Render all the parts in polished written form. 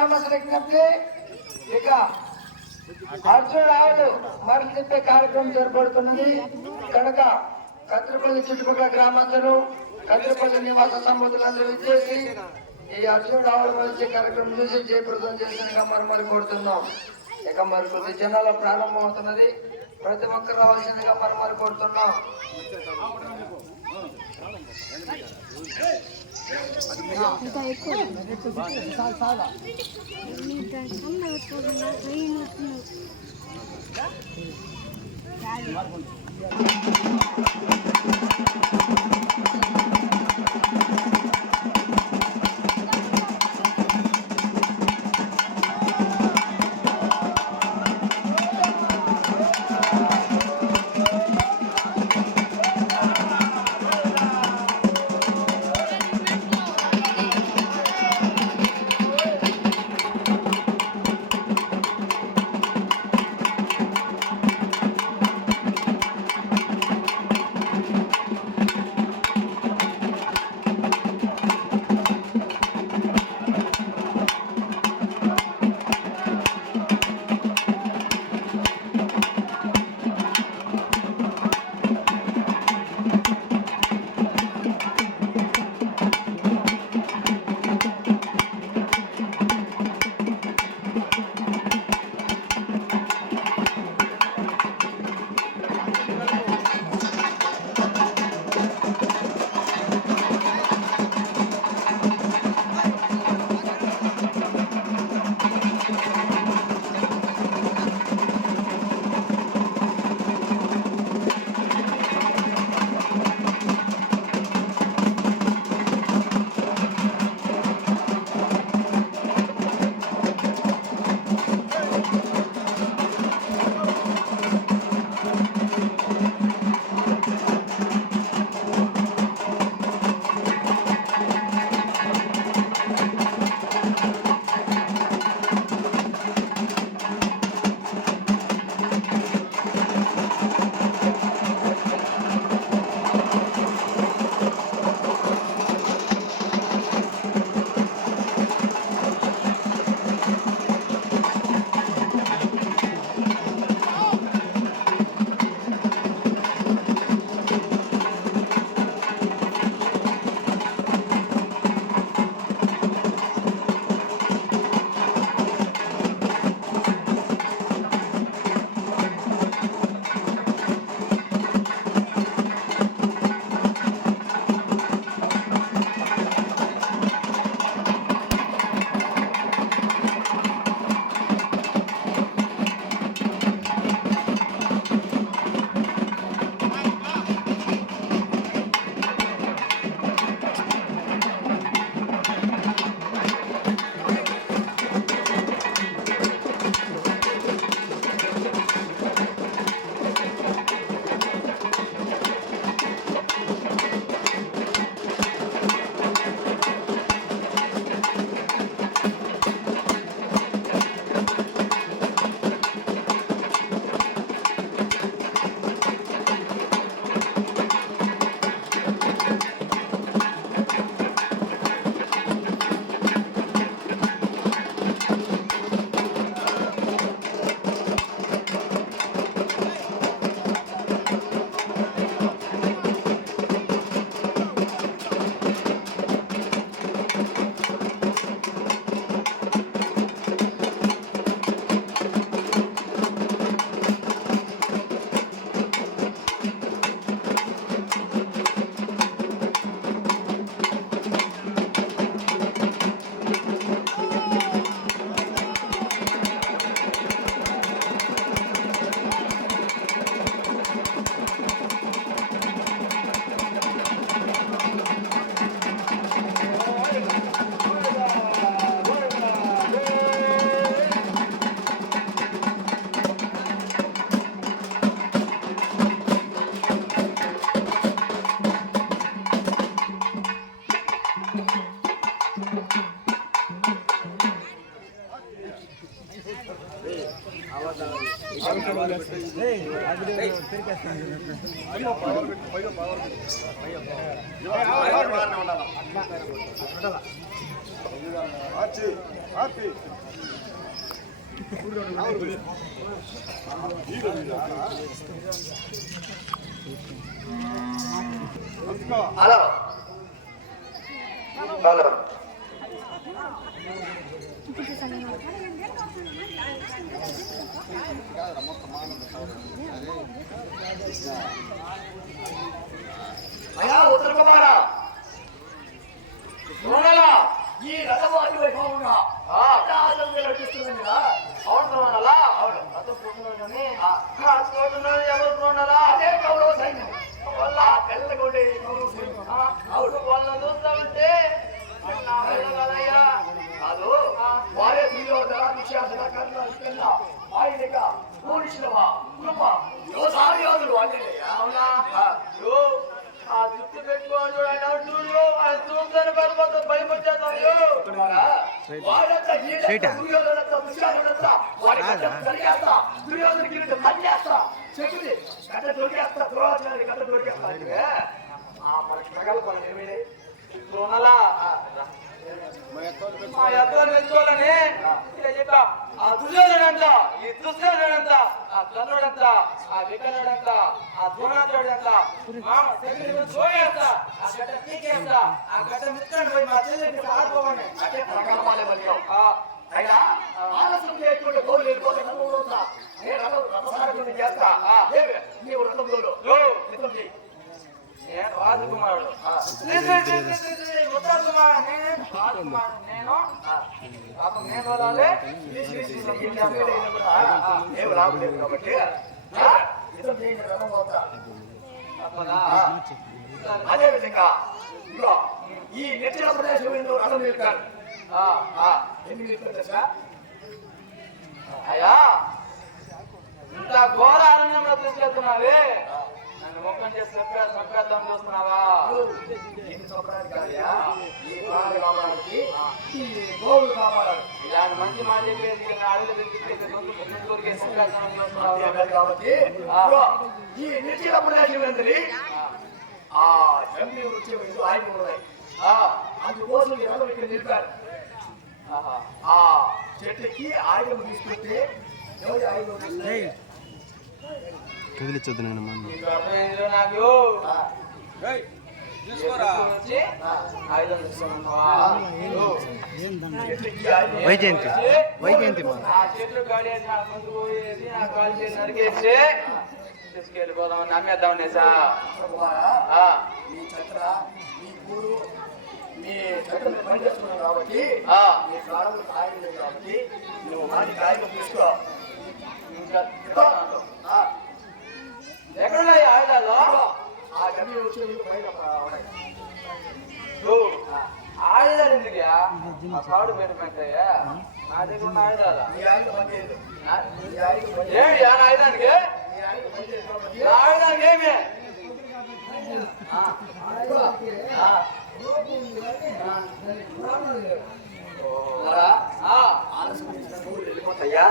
గ్రామస్తుల విజ్ఞప్తి, ఇక అర్జునుడు ఆవులు మరలు తిప్పే కార్యక్రమం చేపడుతున్నది కనుక కత్తిపల్లి చుట్టుపక్కల గ్రామస్తులు కత్తిపల్లి నివాస సంబంధులందరూ ఇచ్చేసి ఈ అర్జునుడు ఆవులు మరిచే కార్యక్రమం చూసి జయప్రదం చేసిన మరి కోరుతున్నాం. ఇక మరి కొద్ది జనాల ప్రారంభం అవుతున్నది, ప్రతి ఒక్కరు రావాల్సిందిగా మరి కోరుతున్నాం. హలో హలో అయ్యా ఉత్తర కుమారా ఈ రథం అటువైపు ఉన్నా నడిపిస్తుంది కదా. అవును చూడాలా? అవును రథం చూస్తున్నాను ఎవరు చూడాలా? అదే కౌరవ సైన్యం వల్ల తెల్లగొండే అవును వాళ్ళని చూస్తా ఉంటే కాదు వారే దుర్యోధన దుశ్శాసన కర్ణ కృష్ణ ఆయనక పూర్ణిశివ కృప యోధారి యోధులు అంటే అవునా? ఆ జుట్టు పెట్టుకోని చూడు ఆ చూస్తాను పడిపోతాం భయపడ్డాను. వాడంతా దుర్యోధనంతా దుశ్శాసనంతా వాడి కలిగేస్తా దుర్యోధన గిరి మళ్ళేస్తా చెట్టుది గడ్డ దొరికేస్తా ద్రోణాచార్య గడ్డ దొరికేస్తా మనకి తగలపడి ఏమైనా ద్రోణలా మా యత్నాన్ని మెచ్చుకోవాలని చెప్పా. ఆ దుర్యోధనంత ఈ దుశ్శాసనంత ఆ కర్ణుడంత ఆ వికరుడంత ఆ ద్రోణాచార్యుడంత చూయేస్తా ఆ గడ్డ పీకేస్తా ఆ గడ్డ మిత్రుడు పోయి మా చెల్లి ఆడుకోవాలి అంటే ప్రకారమాలే బలికాం. అయినా ఆలస్యం చేయకుండా గోలు వెళ్ళిపోతే నమ్ముతా నేను రథసారథ్యం చేస్తా. నీవు రథంలో నేను రాజకుమారుడు ఉత్తరకుమారు నేను నేను రాబలేదు కాబట్టి అదే విధంగా ఈ నెట్టిన ప్రదేశం ఎందుకు రథం నిలిపారు ఎన్ని నిలిపారు అయ్యా ఇంత ఘోర ఆనందంలో తీసుకెళ్తున్నావే నన్ను మొక్కం చేసి సంపేద్దాం చూస్తున్నావా? ఇలాంటి మంచి మాట చెప్పేసి కాబట్టి ఈ నిశ్చిత ప్రదేశం ఏంటది ఆ జమ్మి వచ్చే ఆయుధం ఉన్నాయి అందుకోసం ఇక్కడ నిలిపారు. ఆ చెట్టుకి ఆయుధం తీసుకుంటే ఎవరి ఆయుధం కదిలిచ్చొద్దు నేను వైజయంతి వైజయంతి తీసుకెళ్ళిపోదాం నమ్మేద్దాం నేసా మీ చక్ర మీ గురు మీ చక్రం పనిచేస్తున్నాం కాబట్టి మీ ప్రాణములు కాయలు లేదు కాబట్టి నువ్వు మంచి కాయలు తీసుకో. ఎక్కడున్నాయి ఆయుధాలు? ఆ గది వచ్చే ఆయుధాలు ఎందుకు మా కాడు బయట పెట్టాయా? నా దగ్గర ఉన్న ఆయుధాలు ఏమి ఆయుధానికి ఆయుధానికి ఏమి వెళ్ళిపోతాయా?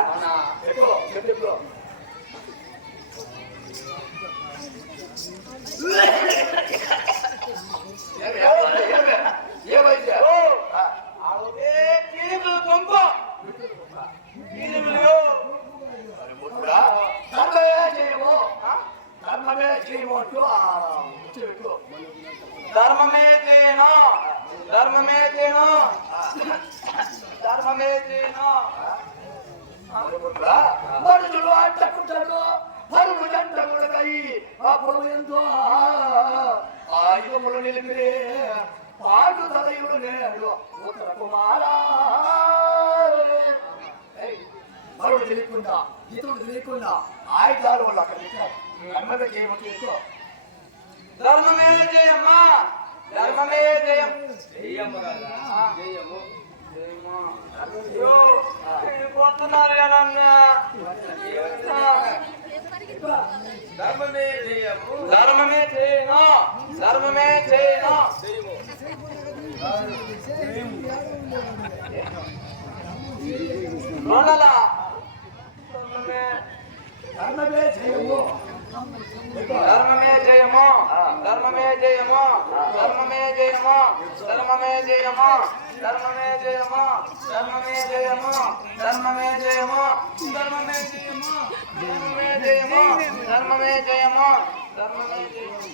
చెప్పు ధర్మమే చేయను ధర్మమే చేయను ధర్మమే చేయను ధర్మమే చేయను మనుషులు అంటకుంటారు పరువు జంటకుడకై ఆ పొలం ఎంతో ఆయుధములు నిలిపిరే పాటు తలయుడు నేడు ఉత్తర కుమారా. మరుడు తెలియకుండా ఇతరుడు తెలియకుండా ఆయుధాలు వాళ్ళు అక్కడ ధర్మమే చేయమని ఎక్కువ ధర్మమే చేయమ్మా ధర్మమే జయం జయము పోతున్నారు ధర్మమే జయము ధర్మమే చేయను ధర్మమే చేయను ధర్మమే జయము ధర్మమే జయము ధర్మమే జయము ధర్మమే జయము ధర్మమే జయము ధర్మమే జయము ధర్మమే జయము ధర్మమే జయము ధర్మమే జయము ధర్మమే జయము ధర్మమే జయము ధర్మమే జయము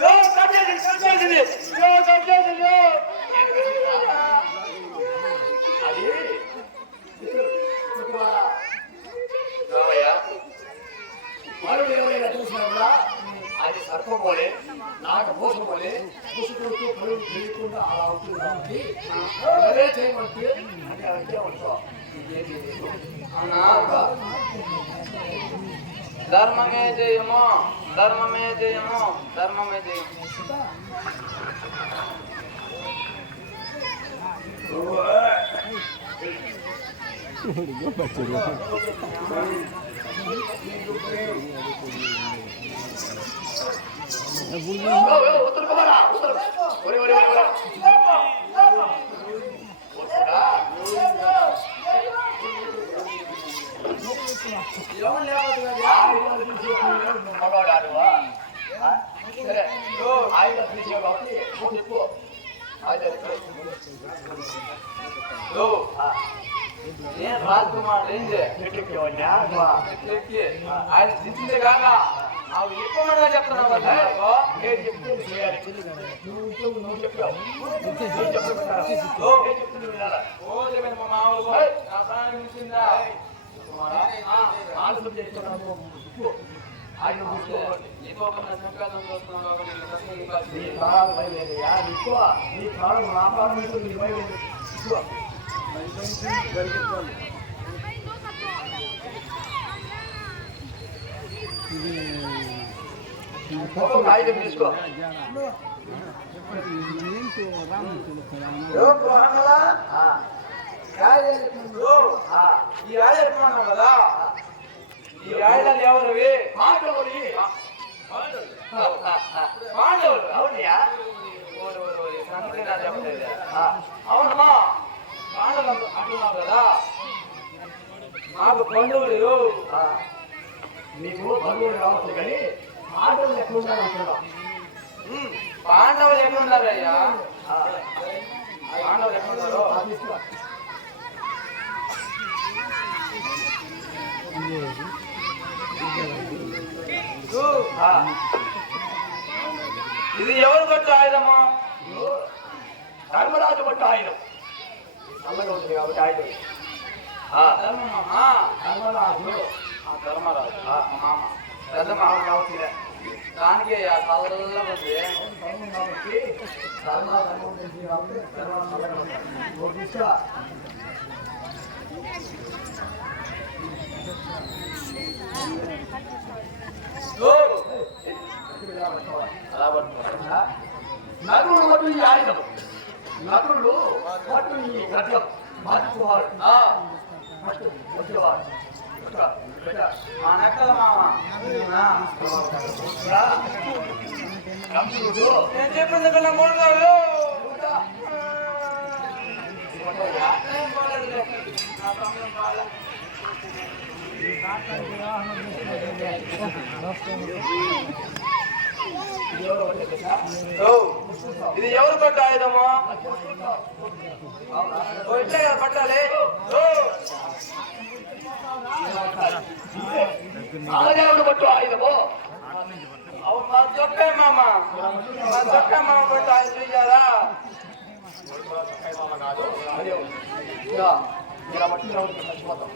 యో కట్టేది అది వారు ఎవరైనా చూసినా కూడా అది సర్పం పోలే నాకు మోసం పోలే ముసుకుంటూ కళ్ళు తెలియకుండా అలా ఉంటుంది కాబట్టి అదే చేయమంటే అంటే అంతే ఉంటాం ధర్మమే జయము ధర్మమే జయము ధర్మమే జయము ఉత్తర కుమారా ఉత్తర ఒరే ఒరే ఒరే సరే ఆయన తీసేవాడు కాబట్టి చెప్పు నేను రాజకుమార్ ఏంటి ఆయన దించిందే కాక అవి ఎక్కువ చెప్తున్నావు కదా మా మామూలు నా ప్రాణం నిలిచిందా తీసుకో ఈ ఆడ ఎట్టుకున్నావు కదా ఈ ఆయుధాలు ఎవరివి పాండవులు అవునయా అవునమ్మా పాండవులు అంటున్నావు కదా మాకు బంధువులు నీకు బంధువులు కావచ్చు కానీ పాండవులు ఎక్కడ ఉండాలనుకున్నావు పాండవులు ఎక్కడున్నారయ్యా పాండవులు ఎక్కడున్నారు ఇది ఎవరు పట్టు ఆయుధమా ధర్మరాజు పట్టు ఆయుధం నల్లగా ఉంటుంది కాబట్టి ఆయుధం ధర్మరాజు ధర్మరాజు మామ పెద్ద మామ కావచ్చు దానికి ఆ కళ్ళల్లో ఉంది కాబట్టి నటుడు పట్టు ఈ ఆయుధం నటుడు పట్టు ఈ గడ్డం మార్చుకోవాలి మా నెక్కల మామ నేను చెప్పింది కన్నా కొడతాడు ఇది ఎవరు పట్ట ఆయుధము ఇట్లే కదా పట్టాలి ఆలయాలు పట్టు ఆయుధము మా చొక్కా మామ పట్టు ఆయుధం చూసారా ఇలా పట్టి మర్చిపోతాం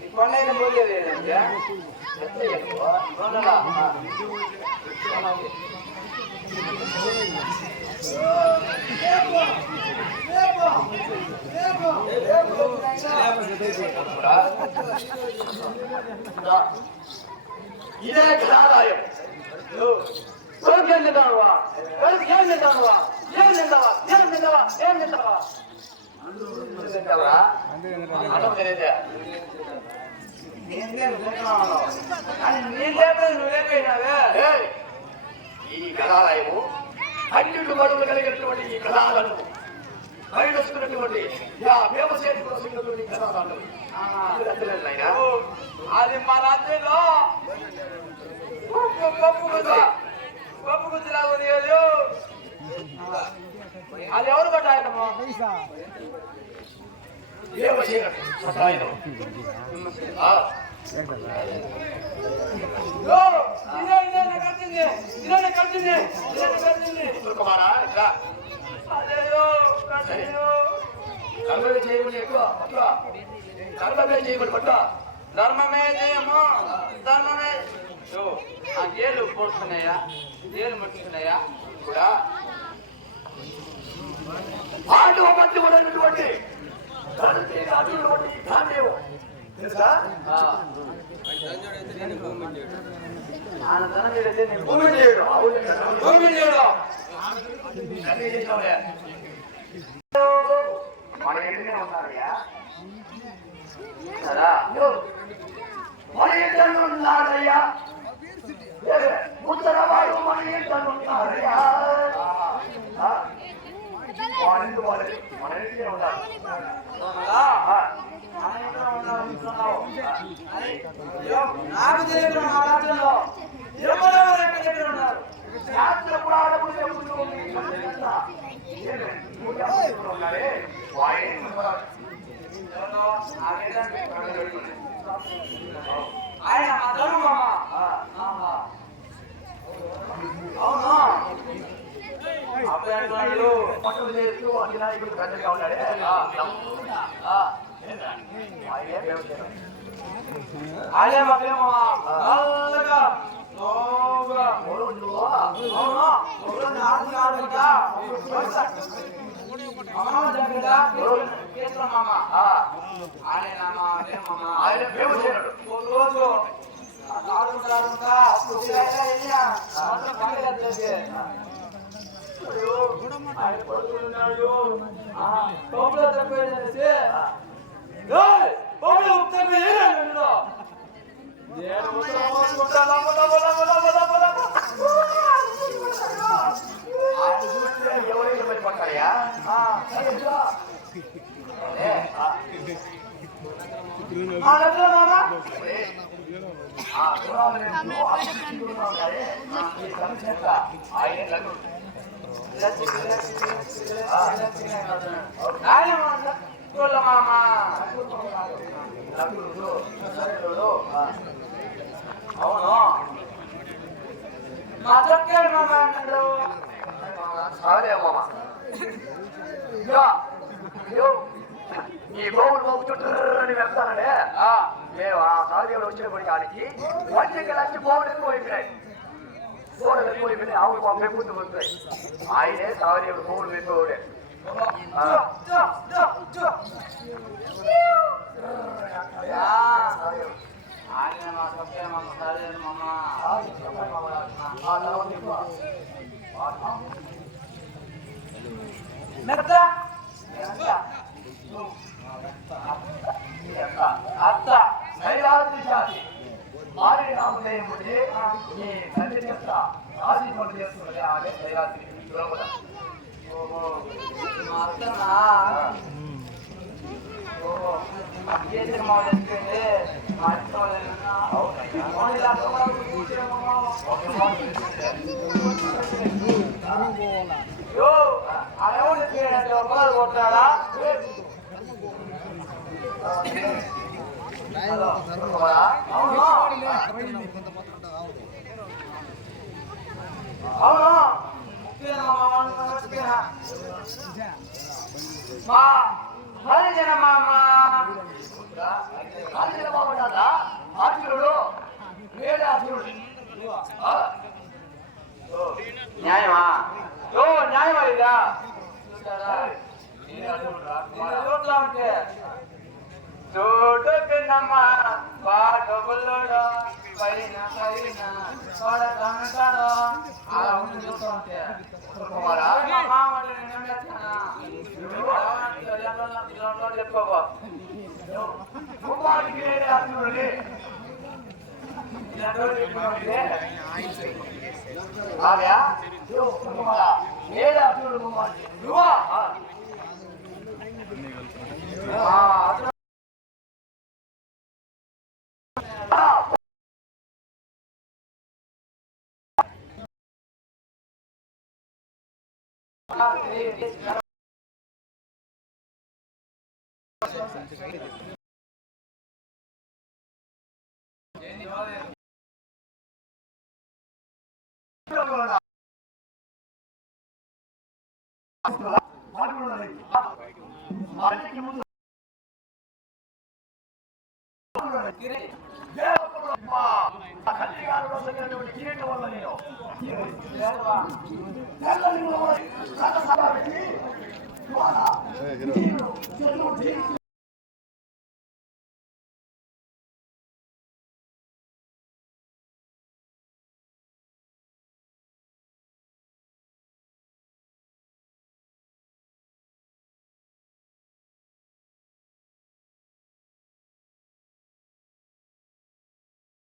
ఈ కొండ పోయేది ఇదే ఘనాలయం ఏం తింటావా ఏం తింటావా ఏం తింటావా ఏం తింటావా ఏం తింటావా అన్నం తినేదే నువ్వేపోయినావే ఈ కళాలయము 12 మడుగులు కలిగినటువంటి ఈ కళాలను బయలుస్తున్నటువంటి వ్యవసాయ అది మా రాత్రిలో పప్పు గుజ్జులా ఉదయాలు అది ఎవరు పట్టాయనమ్మా ధర్మమే జయము ధర్మమే ఏళ్ళు పోడుతున్నాయా ఏళ్ళు ముట్టుకున్నాయా కూడా ఆటో మధ్య ఉన్నటువంటి మన ఇంటినే ఉన్నారయ్యా మన ఇంటను ఉన్నారయ్యా ఉత్తరవాడు మన ఇంటను ఉన్నారయ్యా మన ఇంటినే ఉన్నారు నాకు తెలియదు మా రాజ్యంలో శాస్త్ర పురాణములు ఆయన అవును అబ్బాయి పట్టులు చేస్తూ అధినాయకుడు పెద్దగా ఉన్నాడే అదే మాకేమో నల్లగా లోగా ఆయన ప్రేమించాడు రోజు ఆయన పడుతున్నాడు ఎవరైనా పని పట్టాయా ఆయన అవును మా చక్కెర మామ అన్నాడు అదే మామ ఈ గోవులు బాబు చుట్టూని వెళ్తానంటే మేము ఆ సాధ్యంలో వచ్చినప్పటి కానికి వంటికి లక్ష గోవులు ఎక్కువైపోయినాయి గోడలు ఎక్కువైపోయినాయి ఆవులు మా పెంపుతూ వస్తాయి ఆయనే సాధ్యంలో గోవులు పెంపుడే ఆయన మా చక్కెర మామ సరే మామ మెత్త అత్త శైలాద్రి జాతి మారి నామధేయం ఉంటే ఈ తల్లి చెత్త ఆది పనులు చేస్తున్నది ఆమె శైలాద్రి మా అత్తనా చేసిన మా చెప్పింది మా ఇష్టం అదేమో చెప్పాడు కొట్టాడా అవును మా హరిజన మామ ఆర్జునుడు వేరే అర్జునుడు న్యాయమా ఓ న్యాయమా ఇదా ఉంటే చూడుకున్నమ్మా పాటబుల్లోడో పైన పైన పడకంటాడో అలా ఉంది చూస్తూ ఉంటే చెప్పుకో కుమారుడికి వేరే అర్జునుడిని వేరే అర్జునుడు కుమారుడు నువ్వా కిరీటం